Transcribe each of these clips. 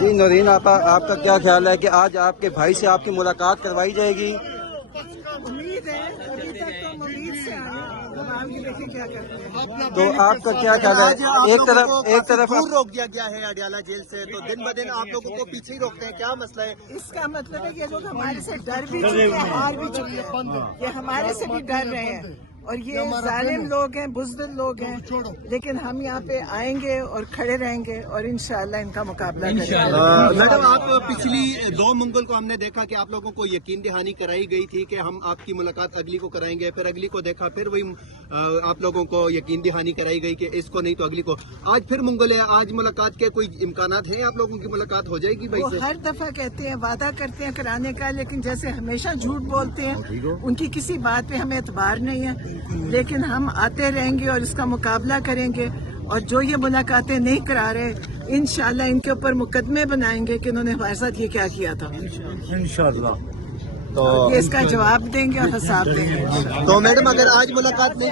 جی نورین آپا، آپ کا کیا خیال ہے کہ آج آپ کے بھائی سے آپ کی ملاقات کروائی جائے گی؟ امید ہے، ابھی تک تو ہم امید سے آئے، اب آگے دیکھیں کیا کرتے ہیں۔ تو آپ کا کیا خیال ہے؟ ایک طرف دور روک دیا گیا ہے اڈیالہ جیل سے، تو دن بہ دن آپ لوگوں کو پیچھے ہی روکتے ہیں، کیا مسئلہ ہے؟ اس کا مطلب ہے کہ یہ لوگ ہمارے سے ڈر بھی چکے ہیں، ہار بھی چکے ہیں، یہ ہمارے سے بھی ڈر رہے ہیں، اور یہ ظالم لوگ ہیں، بزدل لوگ ہیں، لیکن ہم یہاں پہ آئیں گے اور کھڑے رہیں گے اور انشاءاللہ ان کا مقابلہ کریں گے۔ میڈم، آپ پچھلی 2 منگل کو ہم نے دیکھا کہ آپ لوگوں کو یقین دہانی کرائی گئی تھی کہ ہم آپ کی ملاقات اگلی کو کرائیں گے، پھر اگلی کو دیکھا، پھر وہی آپ لوگوں کو یقین دہانی کرائی گئی کہ اس کو نہیں تو اگلی کو۔ آج پھر منگل ہے، آج ملاقات کے کوئی امکانات ہیں آپ لوگوں کی ملاقات ہو جائے گی بھائی وہ سے؟ ہر دفعہ کہتے ہیں، وعدہ کرتے ہیں کرانے کا، لیکن جیسے ہمیشہ جھوٹ بولتے ہیں، ان کی کسی بات پہ ہمیں اعتبار نہیں ہے، لیکن ہم آتے رہیں گے اور اس کا مقابلہ کریں گے، اور جو یہ ملاقاتیں نہیں کرا رہے انشاءاللہ ان کے اوپر مقدمے بنائیں گے کہ انہوں نے ہمارے ساتھ یہ کیا کیا تھا، انشاءاللہ۔ تو یہ اس کا جواب دیں گے اور حساب دیں گے۔ تو میڈم، اگر آج ملاقات میں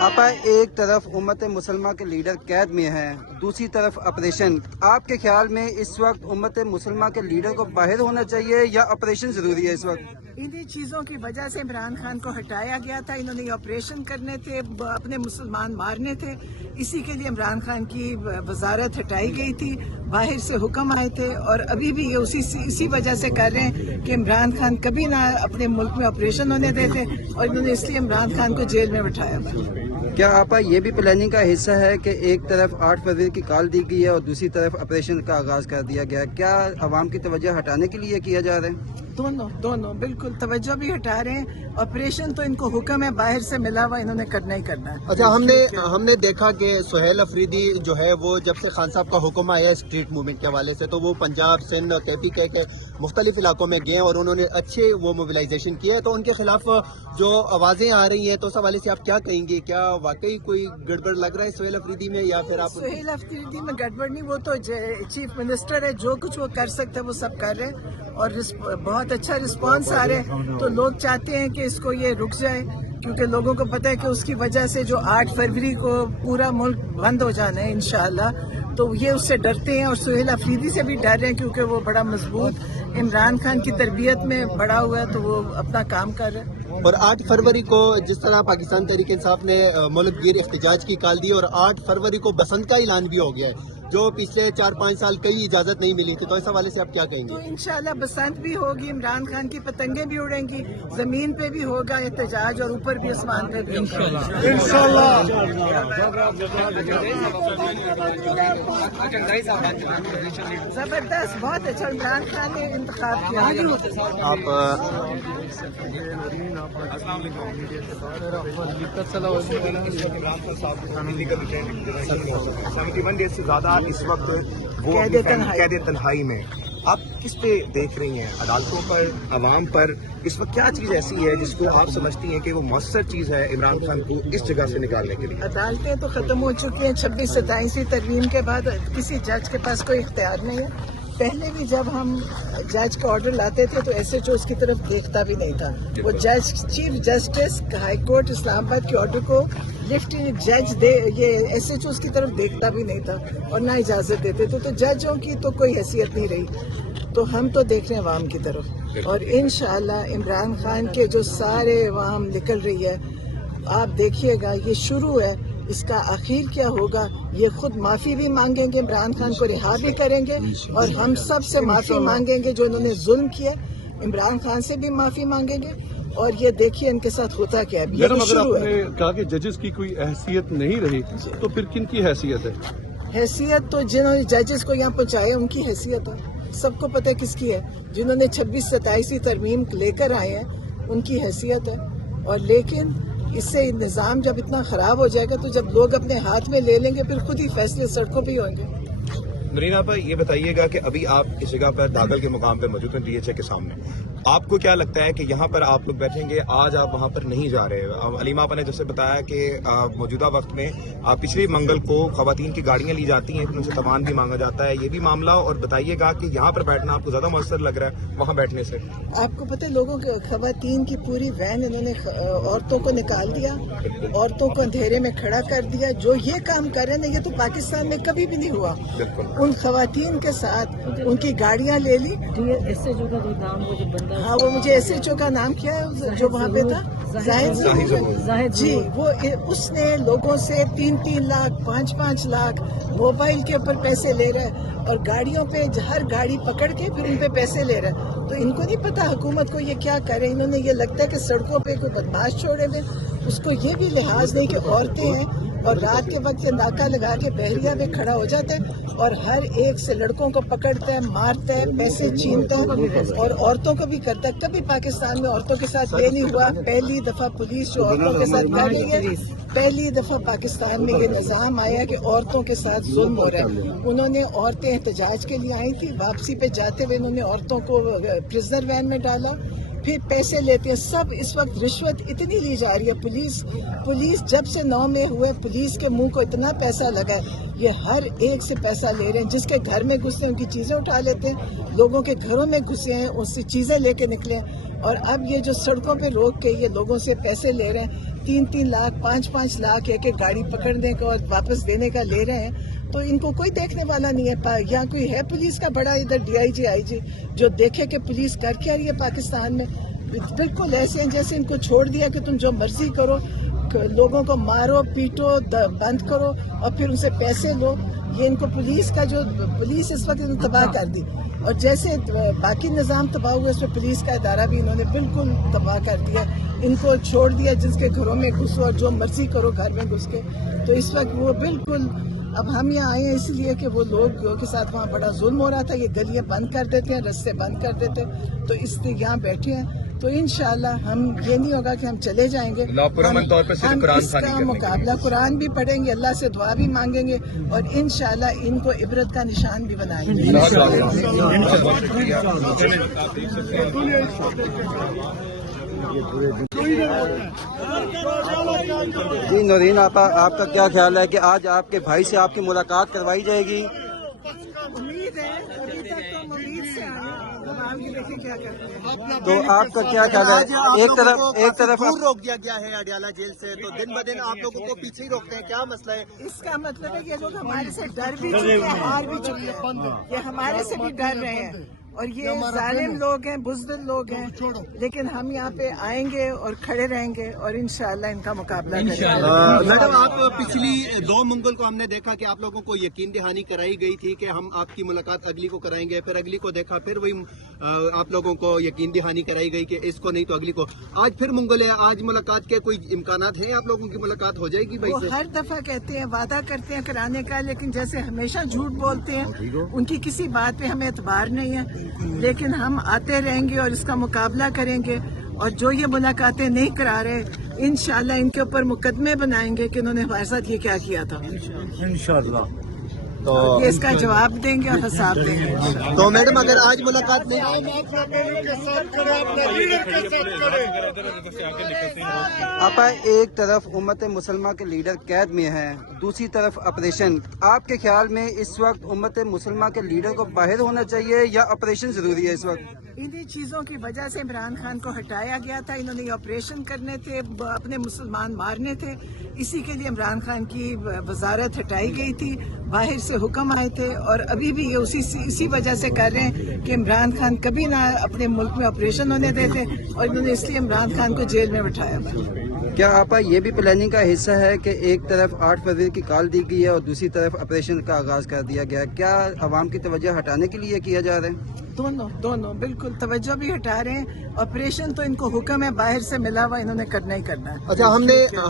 آپا، ایک طرف امت مسلمہ کے لیڈر قید میں ہیں، دوسری طرف آپریشن، آپ کے خیال میں اس وقت امت مسلمہ کے لیڈر کو باہر ہونا چاہیے یا آپریشن ضروری ہے اس وقت؟ انہی چیزوں کی وجہ سے عمران خان کو ہٹایا گیا تھا، انہوں نے یہ آپریشن کرنے تھے، اپنے مسلمان مارنے تھے، اسی کے لیے عمران خان کی وزارت ہٹائی گئی تھی، باہر سے حکم آئے تھے، اور ابھی بھی یہ اسی وجہ سے کر رہے ہیں کہ عمران خان کبھی نہ اپنے ملک میں آپریشن ہونے دیتے، اور انہوں نے اس لیے عمران خان کو جیل میں بٹھایا ہوا۔ کیا آپا یہ بھی پلاننگ کا حصہ ہے کہ ایک طرف 8 فروری کی کال دی گئی ہے اور دوسری طرف آپریشن کا آغاز کر دیا گیا ہے؟ کیا عوام کی توجہ ہٹانے کے لیے کیا جا رہا ہے؟ دونوں بالکل توجہ بھی ہٹا رہے ہیں، آپریشن تو ان کو حکم ہے باہر سے ملا ہوا، انہوں نے کرنا ہی کرنا ہے۔ اچھا، ہم نے دیکھا کہ سہیل افریدی جو ہے وہ جب سے خان صاحب کا حکم آیا ہے اسٹریٹ موومنٹ کے حوالے سے، تو وہ پنجاب، سندھ، کیپی کے مختلف علاقوں میں گئے اور انہوں نے اچھے وہ موبلائزیشن کیا ہے، تو ان کے خلاف جو آوازیں آ رہی ہیں تو اس حوالے سے آپ کیا کہیں گے؟ کیا واقعی کوئی گڑبڑ لگ رہا ہے سہیل افریدی میں، یا پھر آپ؟ سہیل افریدی میں گڑبڑ نہیں، وہ تو چیف منسٹر ہے، جو کچھ وہ کر سکتے وہ سب کر رہے ہیں، اور بہت اچھا رسپانس آ رہا ہے، تو لوگ چاہتے ہیں کہ اس کو یہ رک جائے، کیونکہ لوگوں کو پتہ ہے کہ اس کی وجہ سے جو 8 فروری کو پورا ملک بند ہو جانا ہے انشاءاللہ، تو یہ اس سے ڈرتے ہیں، اور سہیل افریدی سے بھی ڈر رہے ہیں کیونکہ وہ بڑا مضبوط عمران خان کی تربیت میں بڑا ہوا ہے، تو وہ اپنا کام کر رہے ہیں۔ اور 8 فروری کو جس طرح پاکستان تحریک انصاف نے ملک گیر احتجاج کی کال دی، اور 8 فروری کو بسنت کا اعلان بھی ہو گیا ہے، جو پچھلے 4-5 سال کئی اجازت نہیں ملی تھی، تو اس حوالے سے آپ کیا کہیں تو گے؟ انشاءاللہ بسنت بھی ہوگی، عمران خان کی پتنگیں بھی اڑیں گی، زمین پہ بھی ہوگا احتجاج اور اوپر بھی آسمان پہ بھی زبردست، بہت اچھا عمران خان نے انتخاب کیا۔ آپ ڈیز سے زیادہ اس وقت وہ قید تنہائی میں، آپ کس پہ دیکھ رہی ہیں؟ عدالتوں پر، عوام پر؟ اس وقت کیا چیز ایسی ہے جس کو آپ سمجھتی ہیں کہ وہ مؤثر چیز ہے عمران خان کو اس جگہ سے نکالنے کے لیے؟ عدالتیں تو ختم ہو چکی ہیں، 26-27 ترمیم کے بعد کسی جج کے پاس کوئی اختیار نہیں ہے۔ پہلے بھی جب ہم جج کا آرڈر لاتے تھے تو ایس ایچ او اس کی طرف دیکھتا بھی نہیں تھا، وہ جج چیف جسٹس ہائی کورٹ اسلام آباد کے آرڈر کو لفٹ جج یہ ایس ایچ او اس کی طرف دیکھتا بھی نہیں تھا اور نہ اجازت دیتے تھے، تو ججوں کی تو کوئی حیثیت نہیں رہی، تو ہم تو دیکھ رہے ہیں عوام کی طرف، اور انشاءاللہ عمران خان کے جو سارے عوام نکل رہی ہے، آپ دیکھیے گا یہ شروع ہے، اس کا آخر کیا ہوگا، یہ خود معافی بھی مانگیں گے، عمران خان کو رہا بھی کریں گے، اور ہم سب سے معافی مانگیں گے جو انہوں نے ظلم کیا، عمران خان سے بھی معافی مانگیں گے، اور یہ دیکھیے ان کے ساتھ ہوتا کیا ہے۔ میڈم، اگر آپ نے کہا کہ ججز کی کوئی حیثیت نہیں رہی تو پھر کن کی حیثیت ہے؟ حیثیت تو جنہوں نے ججز کو یہاں پہنچایا ان کی حیثیت ہے، سب کو پتہ ہے کس کی ہے، جنہوں نے 26-27 ترمیم لے کر آئے ہیں ان کی حیثیت ہے، اور لیکن اس سے نظام جب اتنا خراب ہو جائے گا تو جب لوگ اپنے ہاتھ میں لے لیں گے پھر خود ہی فیصلے سڑکوں پہ ہی ہوں گے۔ نرین آپا، یہ بتائیے گا کہ ابھی آپ اس جگہ پر داخل کے مقام پہ موجود ہیں ڈی ایچ اے کے سامنے، آپ کو کیا لگتا ہے کہ یہاں پر آپ لوگ بیٹھیں گے، آج آپ وہاں پر نہیں جا رہے؟ علیمہ آپا نے جیسے بتایا کہ موجودہ وقت میں پچھلی منگل کو خواتین کی گاڑیاں لی جاتی ہیں، پھر ان سے تاوان بھی مانگا جاتا ہے، یہ بھی معاملہ، اور بتائیے گا کہ یہاں پر بیٹھنا آپ کو زیادہ مؤثر لگ رہا ہے وہاں بیٹھنے سے؟ آپ کو پتہ ہے لوگوں کے خواتین کی پوری وین انہوں نے عورتوں کو نکال دیا، عورتوں کو اندھیرے میں کھڑا کر دیا. جو یہ کام کر رہے ہیں یہ تو پاکستان میں کبھی بھی نہیں ہوا. ان خواتین کے ساتھ ان کی گاڑیاں لے لی. ہاں وہ مجھے ایس ایچ او کا نام کیا ہے جو وہاں پہ تھا، زاہد جی، وہ اس نے لوگوں سے 3 لاکھ 5 لاکھ موبائل کے اوپر پیسے لے رہا ہے، اور گاڑیوں پہ ہر گاڑی پکڑ کے پھر ان پہ پیسے لے رہا ہے. تو ان کو نہیں پتا حکومت کو یہ کیا کرے. انہوں نے یہ لگتا ہے کہ سڑکوں پہ کوئی بدماش چھوڑے ہوئے، اس کو یہ بھی لحاظ نہیں کہ عورتیں ہیں، اور رات کے وقت ناکہ لگا کے بحریہ میں کھڑا ہو جاتا ہے اور ہر ایک سے لڑکوں کو پکڑتا ہے، مارتا ہے، پیسے چھینتا ہے، اور عورتوں کو بھی کرتا ہے. کبھی پاکستان میں عورتوں کے ساتھ یہ نہیں ہوا. پہلی دفعہ پولیس جو عورتوں کے ساتھ کر رہی ہے، پہلی دفعہ پاکستان میں یہ نظام آیا کہ عورتوں کے ساتھ ظلم ہو رہا ہے. انہوں نے عورتیں احتجاج کے لیے آئی تھی، واپسی پہ جاتے ہوئے انہوں نے عورتوں کو پرزنر وین میں ڈالا، پھر پیسے لیتے ہیں. سب اس وقت رشوت اتنی لی جا رہی ہے. پولیس جب سے 9 میں ہوئے، پولیس کے منہ کو اتنا پیسہ لگا ہے، یہ ہر ایک سے پیسہ لے رہے ہیں. جس کے گھر میں گھسے ہیں ان کی چیزیں اٹھا لیتے ہیں، لوگوں کے گھروں میں گھسے ہیں اس سے چیزیں لے کے نکلے ہیں. اور اب یہ جو سڑکوں پہ روک کے یہ لوگوں سے پیسے لے رہے ہیں، 3 لاکھ 5 لاکھ ایک گاڑی پکڑنے کا اور واپس دینے کا لے رہے ہیں، تو ان کو کوئی دیکھنے والا نہیں ہے. یہاں کوئی ہے پولیس کا بڑا ادھر DIG IG جو دیکھے کہ پولیس کر کیا رہی ہے پاکستان میں؟ بالکل ایسے ہیں جیسے ان کو چھوڑ دیا کہ تم جو مرضی کرو، لوگوں کو مارو پیٹو بند کرو اور پھر ان سے پیسے لو. یہ ان کو پولیس کا جو پولیس اس وقت تباہ کر دی، اور جیسے باقی نظام تباہ ہوا اس میں پولیس کا ادارہ بھی انہوں نے بالکل تباہ کر دیا. ان کو چھوڑ دیا جس کے گھروں میں گھسو اور جو مرضی کرو گھر میں گھس کے. تو اس وقت وہ بالکل، اب ہم یہاں آئے ہیں اس لیے کہ وہ لوگ کے ساتھ وہاں بڑا ظلم ہو رہا تھا، یہ گلیاں بند کر دیتے ہیں، رستے بند کر دیتے، تو اس لیے یہاں بیٹھے ہیں. تو انشاءاللہ ہم یہ نہیں ہوگا کہ ہم چلے جائیں گے، ہم اس کا مقابلہ قرآن بھی پڑھیں گے، اللہ سے دعا بھی مانگیں گے، اور انشاءاللہ ان کو عبرت کا نشان بھی بنائیں گے. جی نورین آپا، آپ کا کیا خیال ہے کہ آج آپ کے بھائی سے آپ کی ملاقات کروائی جائے گی؟ امید ہے، ابھی تک تو ہم امید سے آئے ہیں، اب آگے دیکھیں کیا کرتے ہیں. تو آپ کا کیا خیال ہے؟ ایک طرف دور روک دیا گیا ہے اڈیالہ جیل سے، تو دن بدن آپ لوگوں کو پیچھے ہی روکتے ہیں، کیا مسئلہ ہے؟ اس کا مطلب ہے کہ یہ لوگ ہمارے سے ڈر بھی چکے ہیں، ہار بھی چکے ہیں، یہ ہمارے سے بھی ڈر رہے ہیں، اور یہ ظالم لوگ ہیں، بزدل لوگ ہیں. لیکن ہم یہاں پہ آئیں گے اور کھڑے رہیں گے اور انشاءاللہ ان کا مقابلہ کریں گے. میڈم، آپ پچھلی 2 منگل کو ہم نے دیکھا کہ آپ لوگوں کو یقین دہانی کرائی گئی تھی کہ ہم آپ کی ملاقات اگلی کو کرائیں گے، پھر اگلی کو دیکھا، پھر وہی آپ لوگوں کو یقین دہانی کرائی گئی کہ اس کو نہیں تو اگلی کو. آج پھر منگل ہے، آج ملاقات کے کوئی امکانات ہیں آپ لوگوں کی ملاقات ہو جائے گی بھائی وہ سے؟ ہر دفعہ کہتے ہیں، وعدہ کرتے ہیں کرانے کا، لیکن جیسے ہمیشہ جھوٹ بولتے ہیں. ان کی کسی بات پہ ہمیں اعتبار نہیں ہے، لیکن ہم آتے رہیں گے اور اس کا مقابلہ کریں گے. اور جو یہ ملاقاتیں نہیں کرا رہے، انشاءاللہ ان کے اوپر مقدمے بنائیں گے کہ انہوں نے ہمارے ساتھ یہ کیا کیا تھا. انشاءاللہ. یہ اس کا جواب دیں گے اور حساب دیں گے. تو میڈم اگر آج ملاقات نہیں، آپا، ایک طرف امت مسلمہ کے لیڈر قید میں ہیں، دوسری طرف آپریشن. آپ کے خیال میں اس وقت امت مسلمہ کے لیڈر کو باہر ہونا چاہیے یا آپریشن ضروری ہے اس وقت؟ انہی چیزوں کی وجہ سے عمران خان کو ہٹایا گیا تھا. انہوں نے یہ آپریشن کرنے تھے، اپنے مسلمان مارنے تھے، اسی کے لیے عمران خان کی وزارت ہٹائی گئی تھی، باہر سے حکم آئے تھے، اور ابھی بھی یہ اسی وجہ سے کر رہے ہیں کہ عمران خان کبھی نہ اپنے ملک میں آپریشن ہونے دیتے، اور انہوں نے اس لیے عمران خان کو جیل میں بٹھایا ہوا. کیا آپا یہ بھی پلاننگ کا حصہ ہے کہ ایک طرف 8 فروری کی کال دی گئی ہے اور دوسری طرف آپریشن کا آغاز کر دیا گیا؟ کیا عوام کی توجہ ہٹانے کے لیے کیا جا رہا ہے؟ دونوں بالکل توجہ بھی ہٹا رہے ہیں. آپریشن تو ان کو حکم ہے باہر سے ملا ہوا، انہوں نے کرنا ہی کرنا ہے. اچھا،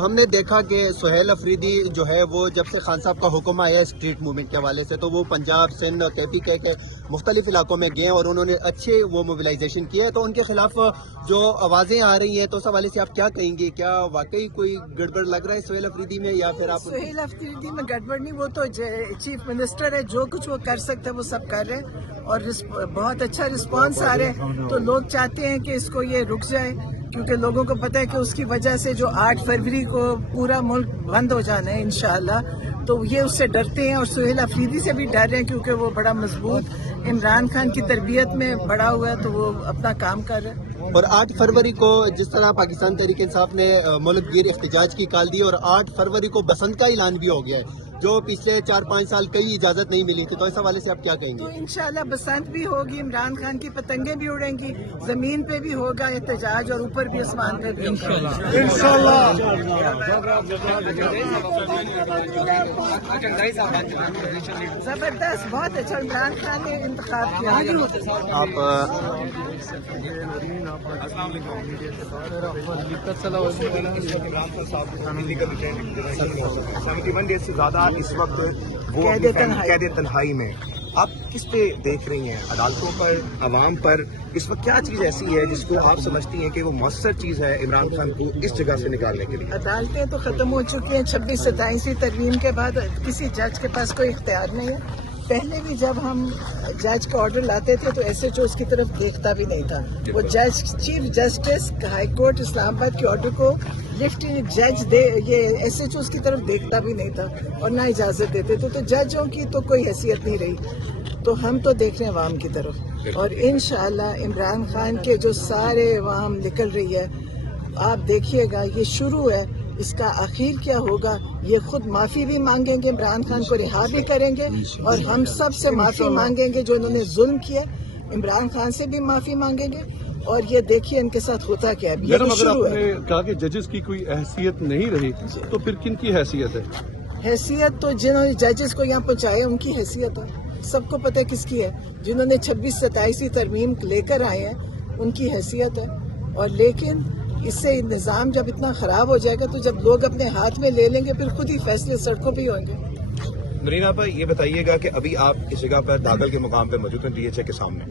ہم نے دیکھا کہ سہیل افریدی جو ہے وہ جب سے خان صاحب کا حکم آیا اسٹریٹ موومنٹ کے حوالے سے، تو وہ پنجاب، سندھ، KPK کے مختلف علاقوں میں گئے اور انہوں نے اچھے وہ موبلائزیشن کیا ہے. تو ان کے خلاف جو آوازیں آ رہی ہیں، تو اس حوالے سے آپ کیا کہیں گے؟ کیا واقعی کوئی گڑبڑ لگ رہا ہے سہیل افریدی میں، یا پھر آپ؟ سہیل افریدی میں گڑبڑ نہیں، وہ تو چیف منسٹر ہے، جو کچھ وہ کر سکتے وہ سب کر رہے ہیں، اور بہت بہت اچھا رسپانس آ رہا ہے، تو لوگ چاہتے ہیں کہ اس کو یہ رک جائے، کیونکہ لوگوں کو پتہ ہے کہ اس کی وجہ سے جو 8 فروری کو پورا ملک بند ہو جانا ہے انشاءاللہ، تو یہ اس سے ڈرتے ہیں، اور سہیل افریدی سے بھی ڈر رہے ہیں کیونکہ وہ بڑا مضبوط عمران خان کی تربیت میں بڑا ہوا ہے، تو وہ اپنا کام کر رہے ہیں۔ اور 8 فروری کو جس طرح پاکستان تحریک انصاف نے ملک گیر احتجاج کی کال دی، اور 8 فروری کو بسنت کا اعلان بھی ہو گیا ہے، جو پچھلے 4-5 سال کئی اجازت نہیں ملی تھی، تو اس حوالے سے آپ کیا کہیں تو گے؟ انشاءاللہ بسنت بھی ہوگی، عمران خان کی پتنگیں بھی اڑیں گی، زمین پہ بھی ہوگا احتجاج اور اوپر بھی آسمان پہ بھی ہوگا۔ زبردست، بہت اچھا عمران خان نے انتخاب کیا۔ آپ سیونٹی ون ڈیز سے زیادہ اس وقت وہ قید تنہائی میں، آپ کس پہ دیکھ رہی ہیں؟ عدالتوں پر، عوام پر؟ اس وقت کیا چیز ایسی ہے جس کو آپ سمجھتی ہیں کہ وہ مؤثر چیز ہے عمران خان کو اس جگہ سے نکالنے کے لیے؟ عدالتیں تو ختم ہو چکی ہیں، 26-27 ترمیم کے بعد کسی جج کے پاس کوئی اختیار نہیں ہے۔ پہلے بھی جب ہم جج کا آرڈر لاتے تھے تو ایس ایچ او اس کی طرف دیکھتا بھی نہیں تھا، وہ جج چیف جسٹس ہائی کورٹ اسلام آباد کے آرڈر کو لفٹ جج یہ ایس ایچ او اس کی طرف دیکھتا بھی نہیں تھا اور نہ اجازت دیتے تھے، تو ججوں کی تو کوئی حیثیت نہیں رہی، تو ہم تو دیکھ رہے ہیں عوام کی طرف، اور انشاءاللہ عمران خان کے جو سارے عوام نکل رہی ہے، آپ دیکھیے گا یہ شروع ہے، اس کا آخر کیا ہوگا، یہ خود معافی بھی مانگیں گے، عمران خان کو رہا بھی کریں گے، اور ہم سب سے معافی مانگیں گے جو انہوں نے ظلم کیا، عمران خان سے بھی معافی مانگیں گے، اور یہ دیکھیے ان کے ساتھ ہوتا کیا ہے، یہ میڈم تو اگر آپ شروع ہے۔ نے کہا کہ ججز کی کوئی حیثیت نہیں رہی تو پھر کن کی حیثیت ہے؟ حیثیت تو جنہوں نے ججز کو یہاں پہنچایا ان کی حیثیت ہے، سب کو پتہ ہے کس کی ہے، جنہوں نے 26-27 ترمیم لے کر آئے ہیں ان کی حیثیت ہے، اور لیکن اس سے نظام جب اتنا خراب ہو جائے گا تو جب لوگ اپنے ہاتھ میں لے لیں گے پھر خود ہی فیصلے سڑکوں پہ ہی ہوں گے۔ نرین آپا، یہ بتائیے گا کہ ابھی آپ اس جگہ پر داخل کے مقام پہ موجود ہیں، ڈی ایچ اے کے سامنے،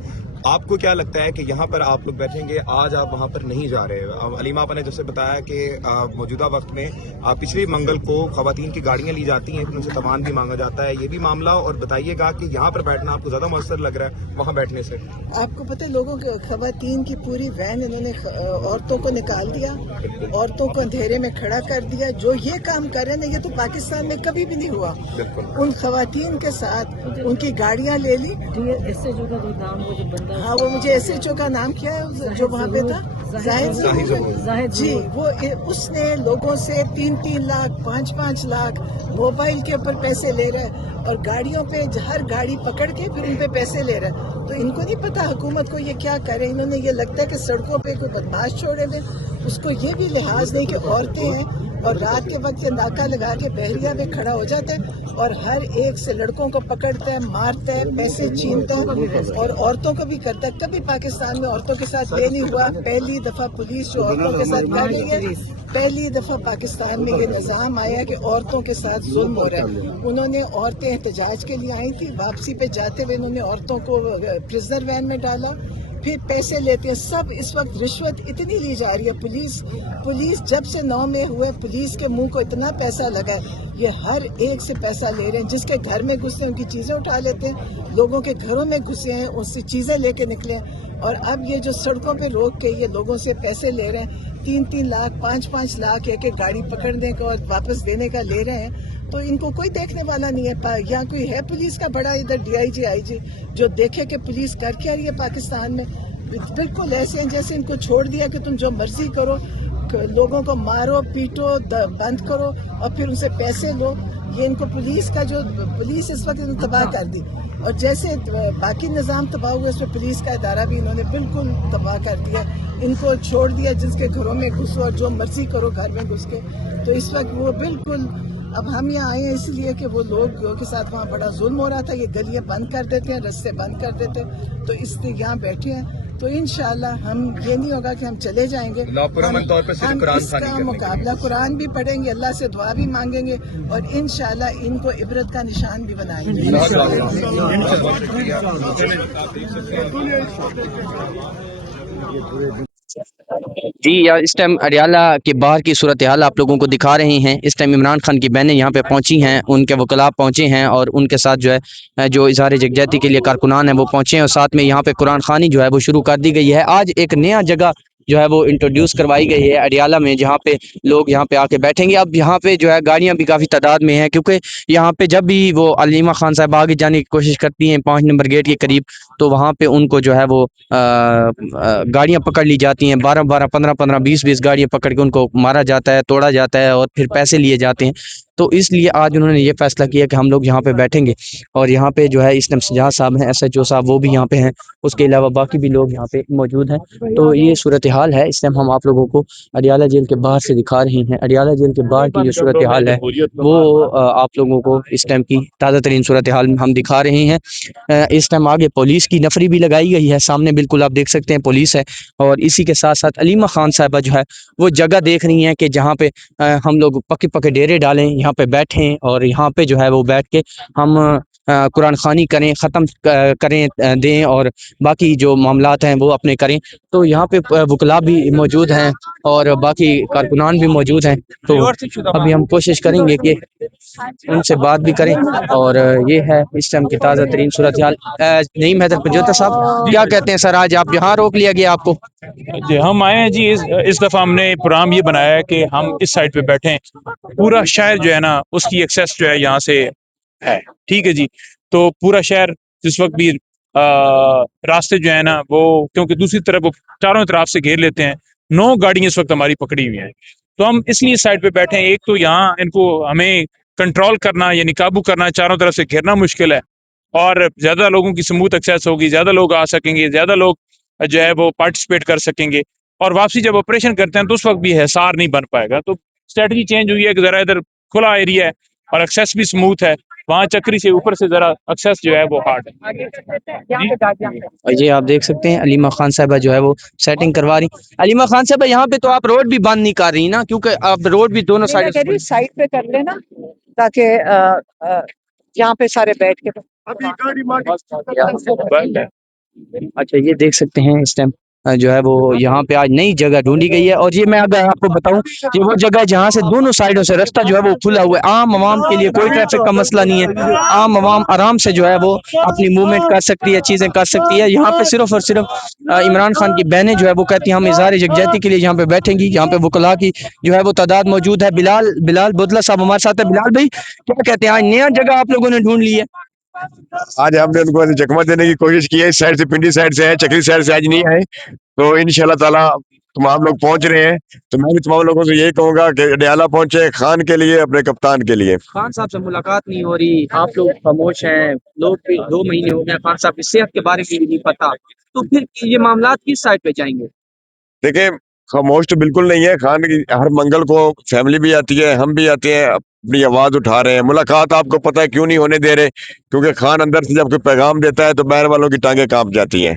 آپ کو کیا لگتا ہے کہ یہاں پر آپ لوگ بیٹھیں گے، آج آپ وہاں پر نہیں جا رہے؟ علیمہ آپا نے جیسے بتایا کہ موجودہ وقت میں پچھلی منگل کو خواتین کی گاڑیاں لی جاتی ہیں، پھر ان سے تاوان بھی مانگا جاتا ہے، یہ بھی معاملہ، اور بتائیے گا کہ یہاں پر بیٹھنا آپ کو زیادہ مؤثر لگ رہا ہے وہاں بیٹھنے سے؟ آپ کو پتہ ہے لوگوں کے خواتین کی پوری وین انہوں نے عورتوں کو نکال دیا، عورتوں کو اندھیرے میں کھڑا کر دیا، جو یہ کام کر رہے ہیں یہ تو پاکستان میں کبھی بھی نہیں ہوا، ان خواتین کے ساتھ ان کی گاڑیاں لے لی۔ ایس ایچ او کا جو نام وہ جو بندہ ہاں وہ مجھے ایس ایچ او کا نام کیا ہے جو وہاں پہ تھا، زاہد جی، وہ اس نے لوگوں سے 3 لاکھ 5 لاکھ موبائل کے اوپر پیسے لے رہا ہے، اور گاڑیوں پہ ہر گاڑی پکڑ کے پھر ان پہ پیسے لے رہا ہے، تو ان کو نہیں پتا حکومت کو یہ کیا کرے، انہوں نے یہ لگتا ہے کہ سڑکوں پہ کوئی بدماش چھوڑے ہوئے، اس کو یہ بھی لحاظ نہیں کہ عورتیں ہیں، اور رات کے وقت ناکہ لگا کے بحریہ میں کھڑا ہو جاتا ہے اور ہر ایک سے لڑکوں کو پکڑتا ہے، مارتا ہے، پیسے چھینتا ہے، اور عورتوں کو بھی کرتا ہے۔ کبھی پاکستان میں عورتوں کے ساتھ یہ نہیں ہوا، پہلی دفعہ پولیس جو عورتوں کے ساتھ کر رہی ہے، پہلی دفعہ پاکستان میں یہ نظام آیا کہ عورتوں کے ساتھ ظلم ہو رہا ہے۔ انہوں نے عورتیں احتجاج کے لیے آئی تھی، واپسی پہ جاتے ہوئے انہوں نے عورتوں کو پرزنر وین میں ڈالا، پھر پیسے لیتے ہیں، سب اس وقت رشوت اتنی لی جا رہی ہے، پولیس جب سے 9 میں ہوئے پولیس کے منہ کو اتنا پیسہ لگا ہے، یہ ہر ایک سے پیسہ لے رہے ہیں، جس کے گھر میں گھسے ہیں ان کی چیزیں اٹھا لیتے ہیں، لوگوں کے گھروں میں گھسے ہیں ان سے چیزیں لے کے نکلے ہیں، اور اب یہ جو سڑکوں پہ روک کے یہ لوگوں سے پیسے لے رہے ہیں، 3 لاکھ 5 لاکھ ایک گاڑی پکڑنے کا اور واپس دینے کا لے رہے ہیں، تو ان کو کوئی دیکھنے والا نہیں ہے۔ یہاں کوئی ہے پولیس کا بڑا ادھر ڈی آئی جی آئی جی جو دیکھے کہ پولیس کر کیا رہی ہے پاکستان میں؟ بالکل ایسے ہیں جیسے ان کو چھوڑ دیا کہ تم جو مرضی کرو، لوگوں کو مارو پیٹو بند کرو اور پھر ان سے پیسے لو۔ یہ ان کو پولیس کا جو پولیس اس وقت تباہ کر دی، اور جیسے باقی نظام تباہ ہوا اس میں پولیس کا ادارہ بھی انہوں نے بالکل تباہ کر دیا، ان کو چھوڑ دیا جس کے گھروں میں گھسو اور جو مرضی کرو گھر میں گھس کے۔ تو اس وقت وہ بالکل، اب ہم یہاں آئے ہیں اس لیے کہ وہ لوگ کے ساتھ وہاں بڑا ظلم ہو رہا تھا، یہ گلیاں بند کر دیتے ہیں، رستے بند کر دیتے، تو اس لیے یہاں بیٹھے ہیں۔ تو انشاءاللہ ہم یہ نہیں ہوگا کہ ہم چلے جائیں گے، ہم اس کا مقابلہ قرآن بھی پڑھیں گے، اللہ سے دعا بھی مانگیں گے، اور انشاءاللہ ان کو عبرت کا نشان بھی بنائیں گے۔ جی یار اس ٹائم اڈیالہ کے باہر کی صورتحال آپ لوگوں کو دکھا رہے ہیں. اس ٹائم عمران خان کی بہنیں یہاں پہ پہنچی ہیں, ان کے وکلاء پہنچے ہیں اور ان کے ساتھ جو ہے جو اظہار یکجہتی کے لیے کارکنان ہیں وہ پہنچے ہیں, اور ساتھ میں یہاں پہ قرآن خوانی جو ہے وہ شروع کر دی گئی ہے. آج ایک نیا جگہ جو ہے وہ انٹروڈیوس کروائی گئی ہے اڈیالہ میں, جہاں پہ لوگ یہاں پہ آ کے بیٹھیں گے. اب یہاں پہ جو ہے گاڑیاں بھی کافی تعداد میں ہیں, کیونکہ یہاں پہ جب بھی وہ علیمہ خان صاحب آگے جانے کی کوشش کرتی ہیں 5 نمبر گیٹ کے قریب, تو وہاں پہ ان کو جو ہے وہ گاڑیاں پکڑ لی جاتی ہیں. 12 15 15 20 گاڑیاں پکڑ کے ان کو مارا جاتا ہے, توڑا جاتا ہے اور پھر پیسے لیے جاتے ہیں. تو اس لیے آج انہوں نے یہ فیصلہ کیا کہ ہم لوگ یہاں پہ بیٹھیں گے, اور یہاں پہ جو ہے اس ٹائم سجاد صاحب ہیں, ایس ایچ او صاحب وہ بھی یہاں پہ ہیں, اس کے علاوہ باقی بھی لوگ یہاں پہ موجود ہیں. تو یہ صورتحال ہے اس ٹائم ہم آپ لوگوں کو اڈیالہ جیل کے باہر سے دکھا رہے ہیں. اڈیالہ جیل کے باہر کی جو صورتحال ہے وہ آپ لوگوں کو اس ٹائم کی تازہ ترین صورتحال ہم دکھا رہے ہیں. اس ٹائم آگے پولیس کی نفری بھی لگائی گئی ہے, سامنے بالکل آپ دیکھ سکتے ہیں پولیس ہے, اور اسی کے ساتھ ساتھ علیمہ خان صاحبہ جو ہے وہ جگہ دیکھ رہی ہیں کہ جہاں پہ ہم لوگ پکے پکے ڈیرے ڈالیں, یہاں پہ بیٹھیں اور یہاں پہ جو ہے وہ بیٹھ کے ہم قرآن خوانی کریں, ختم کریں دیں, اور باقی جو معاملات ہیں وہ اپنے کریں. تو یہاں پہ وکلاء بھی موجود ہیں اور باقی کارکنان بھی موجود ہیں. تو ابھی ہم کوشش کریں گے کہ ان سے بات بھی کریں, اور یہ ہے اس ٹائم کی تازہ ترین صورتحال. نعیم حیدر پنجوتا صاحب کیا کہتے ہیں سر, آج آپ یہاں روک لیا گیا آپ کو؟ جی ہم آئے ہیں جی. اس دفعہ ہم نے پروگرام یہ بنایا ہے کہ ہم اس سائڈ پہ بیٹھیں. پورا شہر جو ہے نا اس کی ایکسیس جو ہے یہاں سے ہے, ٹھیک ہے جی. تو پورا شہر جس وقت بھی راستے جو ہے نا وہ کیونکہ دوسری طرف وہ چاروں طرف سے گھیر لیتے ہیں. 9 گاڑیاں اس وقت ہماری پکڑی ہوئی ہیں, تو ہم اس لیے سائڈ پہ بیٹھے ہیں. ایک تو یہاں ان کو ہمیں کنٹرول کرنا یعنی قابو کرنا, چاروں طرف سے گھیرنا مشکل ہے, اور زیادہ لوگوں کی سموتھ ایکسیس ہوگی, زیادہ لوگ آ سکیں گے, زیادہ لوگ جو ہے وہ پارٹیسپیٹ کر سکیں گے. اور واپسی جب آپریشن کرتے ہیں تو اس وقت بھی حصار نہیں بن پائے گا. تو اسٹریٹجی چینج ہوئی ہے کہ ذرا ادھر کھلا ایریا ہے اور ایکسیس بھی سموتھ ہے, وہاں چکری سے اوپر سے ذرا ایکسیس جو ہے وہ ہارڈ ہے. یہ آپ دیکھ سکتے ہیں علیمہ خان صاحبہ جو ہے وہ سیٹنگ کروا رہی. علیمہ خان صاحبہ یہاں پہ تو آپ روڈ بھی بند نہیں کر رہی نا, کیونکہ آپ روڈ بھی دونوں سائڈ پہ کر لینا تاکہ یہاں پہ سارے بیٹھ کے. اچھا یہ دیکھ سکتے ہیں اس ٹائم جو ہے وہ یہاں پہ آج نئی جگہ ڈھونڈی گئی ہے, اور یہ میں اگر آپ کو بتاؤں کہ وہ جگہ جہاں سے دونوں سائڈوں سے رستہ جو ہے وہ کھلا ہوا ہے, عام عوام کے لیے کوئی ٹریفک کا مسئلہ نہیں ہے, عام عوام آرام سے جو ہے وہ اپنی موومنٹ کر سکتی ہے, چیزیں کر سکتی ہے. یہاں پہ صرف اور صرف عمران خان کی بہنیں جو ہے وہ کہتی ہیں ہم اظہار یکجہتی کے لیے یہاں پہ بیٹھیں گی. یہاں پہ وکلاء کی جو ہے وہ تعداد موجود ہے. بلال بدلہ صاحب ہمارے ساتھ ہے. بلال بھائی کیا کہتے ہیں, آج نیا جگہ آپ لوگوں نے ڈھونڈ لی ہے؟ آج ہم نے ان کو چکمہ دینے کی کوشش کی ہے, اس سائڈ سے پنڈی سائڈ سے ہے, چکری سائڈ سے آج نہیں آئے. تو ان شاء اللہ تعالیٰ تمام لوگ پہنچ رہے ہیں. تو میں بھی تمام لوگوں سے یہی کہوں گا کہ اڈیالہ پہنچے خان کے لیے, اپنے کپتان کے لیے. خان صاحب سے ملاقات نہیں ہو رہی, آپ لوگ خاموش ہیں, لوگ بھی 2 مہینے ہو گئے, خان صاحب کی صحت کے بارے میں بھی نہیں پتا, تو پھر یہ معاملات کس سائڈ پہ جائیں گے؟ دیکھیں خاموش تو بالکل نہیں ہے. خان کی ہر منگل کو فیملی بھی آتی ہے, ہم بھی آتے ہیں, اپنی آواز اٹھا رہے ہیں. ملاقات آپ کو پتہ ہے کیوں نہیں ہونے دے رہے, کیونکہ خان اندر سے جب کوئی پیغام دیتا ہے تو باہر والوں کی ٹانگیں کانپ جاتی ہیں.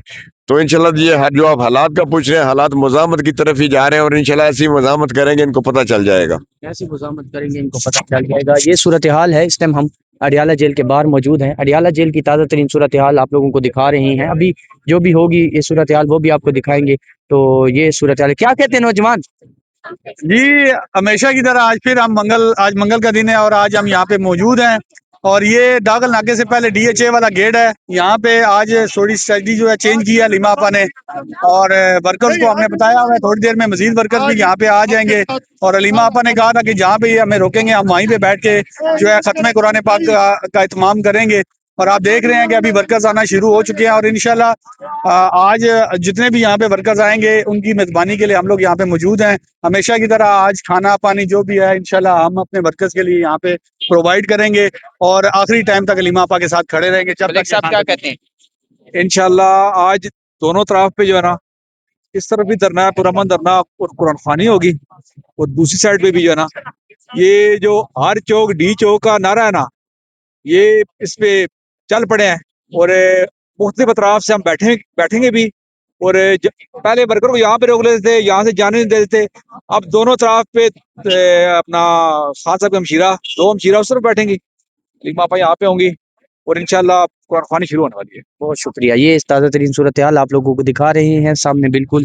تو انشاءاللہ یہ جو آپ حالات کا پوچھ رہے ہیں, حالات مزاحمت کی طرف ہی جا رہے ہیں, اور انشاءاللہ ایسی مزاحمت کریں گے ان کو پتہ چل جائے گا. ایسی مزاحمت کریں گے ان کو پتہ چل جائے گا. یہ صورتحال ہے, اس ٹائم ہم اڈیالہ جیل کے باہر موجود ہیں. اڈیالہ جیل کی تازہ ترین صورتحال آپ لوگوں کو دکھا رہے ہیں. ابھی جو بھی ہوگی یہ صورتحال وہ بھی آپ کو دکھائیں گے. تو یہ صورتحال کیا کہتے ہیں نوجوان؟ جی ہمیشہ کی طرح آج منگل کا دن ہے, اور آج ہم یہاں پہ موجود ہیں. اور یہ داخل ناکے سے پہلے ڈی ایچ اے والا گیٹ ہے, یہاں پہ آج تھوڑی اسٹریٹجی جو ہے چینج کی ہے لیما آپا نے, اور ورکرز کو ہم نے بتایا ہوا ہے تھوڑی دیر میں مزید ورکرز بھی یہاں پہ آ جائیں گے. اور علیمہ آپا نے کہا تھا کہ جہاں پہ یہ ہمیں روکیں گے ہم وہیں پہ بیٹھ کے جو ہے ختم قرآن پاک کا اہتمام کریں گے. اور آپ دیکھ رہے ہیں کہ ابھی ورکرز آنا شروع ہو چکے ہیں, اور انشاءاللہ آج جتنے بھی یہاں پہ ورکرز آئیں گے ان کی میزبانی کے لیے ہم لوگ یہاں پہ موجود ہیں. ہمیشہ کی طرح آج کھانا پانی جو بھی ہے انشاءاللہ ہم اپنے ورکرز کے لیے یہاں پہ پرووائڈ کریں گے, اور آخری ٹائم تک علیمہ آپا کے ساتھ کھڑے رہیں گے. جب تک صاحب کیا کہتے ہیں؟ انشاءاللہ آج دونوں طرف پہ جو ہے نا, اس طرف بھی دھرنا ہے, پرامن دھرنا اور قرآن خوانی ہوگی, اور دوسری سائڈ پہ بھی جو ہے نا یہ جو ہر چوک ڈی چوک کا نعرہ ہے نا, یہ اس پہ چل پڑے ہیں. اور مختلف اطراف سے ہم بیٹھیں گے بھی, اور پہلے ورکر کو یہاں پہ روک لیتے تھے, یہاں سے جانے نہیں دیتے تھے. اب دونوں طرف پہ اپنا خان صاحب کا ہمشیرہ, 2 ہمشیرہ اس طرف بیٹھیں گی, علیمہ آپا یہاں پہ ہوں گی, اور انشاءاللہ قرآن خوانی شروع ہونے والی ہے. بہت شکریہ. یہ تازہ ترین صورتحال آپ لوگوں کو دکھا رہے ہیں سامنے بالکل